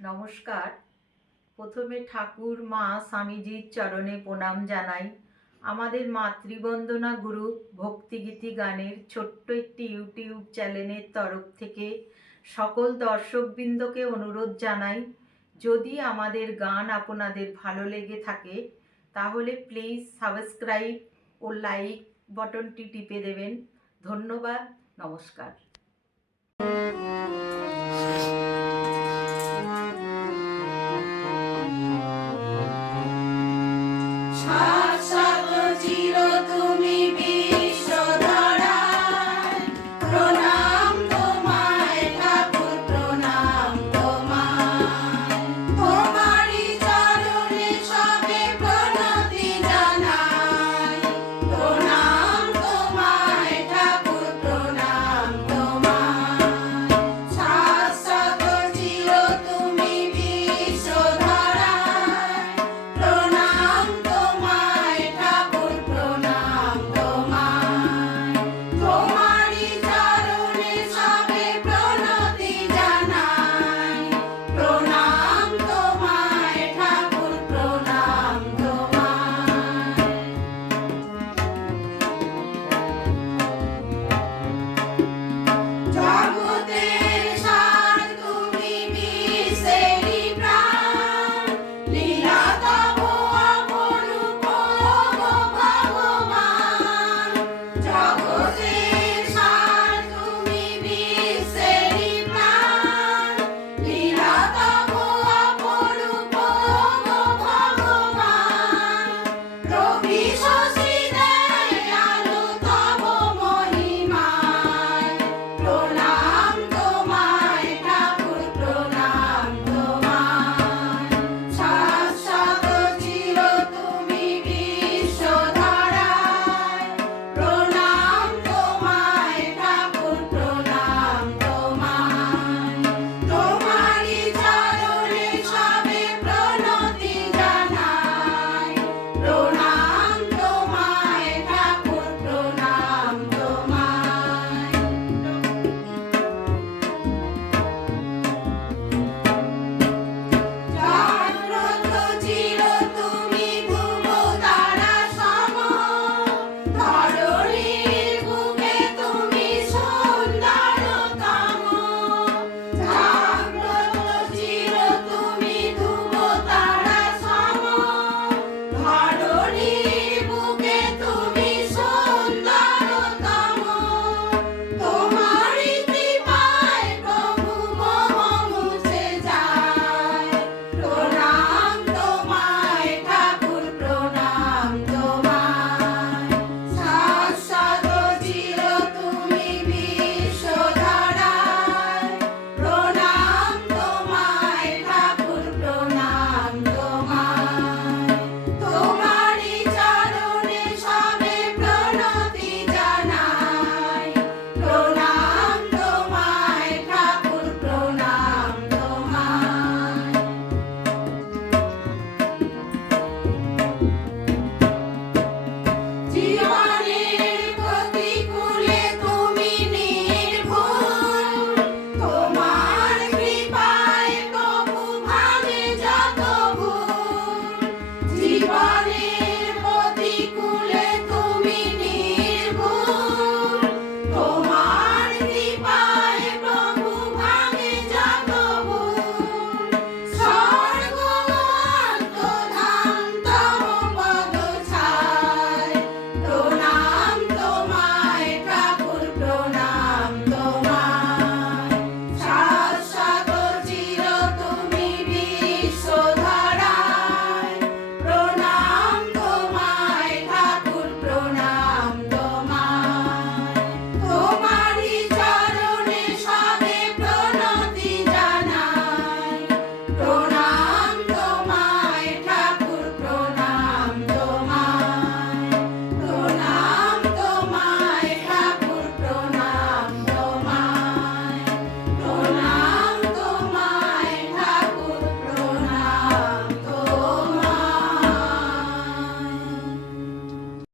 নমস্কার। প্রথমে ঠাকুর মা স্বামীজির চরণে প্রণাম জানাই। আমাদের মাতৃবন্দনা গ্রুপ ভক্তিগীতি গানের ছোট্ট একটি ইউটিউব চ্যানেলের তরফ থেকে সকল দর্শকবৃন্দকে অনুরোধ জানাই, যদি আমাদের গান আপনাদের ভালো লেগে থাকে, তাহলে প্লিজ সাবস্ক্রাইব ও লাইক বটনটি টিপে দেবেন। ধন্যবাদ, নমস্কার।